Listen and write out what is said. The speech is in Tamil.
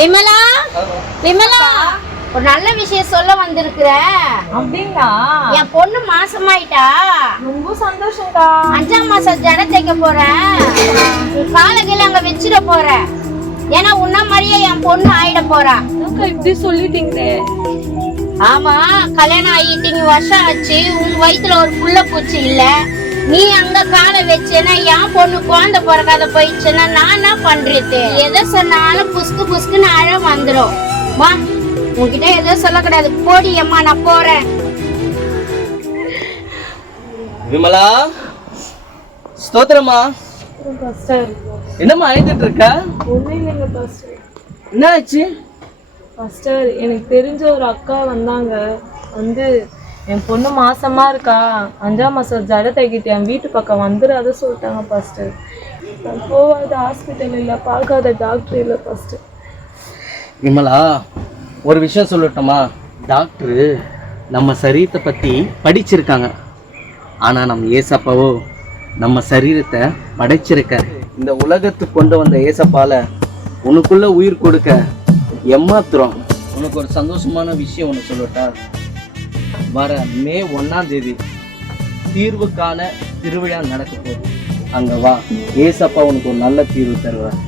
விமலா விமலா ஒரு நல்ல விஷயம் சொல்ல வந்திருக்கிறேன். அப்படிங்களா? என் பொண்ணு மாசமாயிட்டா. ரொம்ப சந்தோஷம்க்கா. 5ஆம் மாசம் ஜடை தைக்க போறேன். காலகையில அங்க வச்சிட போறேன். ஏன்னா உன்ன மாதிரியே என் பொண்ணு ஆயிட போறா. இப்படி சொல்லிட்டீங்களே. ஆமா, கல்யாணம் ஆகிட்டு நீ வருஷம் ஆச்சு. உன் வயித்துல ஒரு புள்ள பூச்சி இல்ல. நீ அங்க காலை வச்சேன்னா என் பொண்ணு குழந்தை பிறக்காத போயிடுச்சுன்னா நான் என்ன பண்றது? எதை சொன்னாலும் புஸ்கு புஸ்குன்னு அழ வந்துடும். வா, உன்கிட்ட எதுவும் சொல்லக்கூடாது. போடி அம்மா, நான் போறேன். விமலா, ஸ்தோத்திரமா. பாஸ்டர், என்னம்மா அழைத்துட்டு இருக்க? ஒன்றும் இல்லைங்க பாஸ்டர். என்ன ஆச்சு? பாஸ்டர், எனக்கு தெரிஞ்ச ஒரு அக்கா வந்தாங்க. வந்து என் பொண்ணு மாசமா இருக்கா, 5ஆம் மாசம் ஜடை தைக்கிட்டு என் வீட்டு பக்கம் வந்துடாத சொல்லிட்டாங்க பாஸ்டர். நான் போகாத ஹாஸ்பிட்டல் இல்லை, பார்க்காத டாக்டர் இல்லை பாஸ்டர். விமலா, ஒரு விஷயம் சொல்லட்டுமா? டாக்டரு நம்ம சரீரத்தை பற்றி படிச்சிருக்காங்க. ஆனால் நம்ம ஏசப்பாவோ நம்ம சரீரத்தை படைச்சிருக்காரு. இந்த உலகத்துக்கு கொண்டு வந்த ஏசப்பால உனக்குள்ள உயிர் கொடுக்க ஏமாத்துறோம். உனக்கு ஒரு சந்தோஷமான விஷயம் ஒன்று சொல்லட்டா? வர மே 1ஆம் தேதி தீர்வுக்கான திருவிழா நடக்க போகுது. அங்கே வா, ஏசப்பா உனக்கு ஒரு நல்ல தீர்வு தருவார்.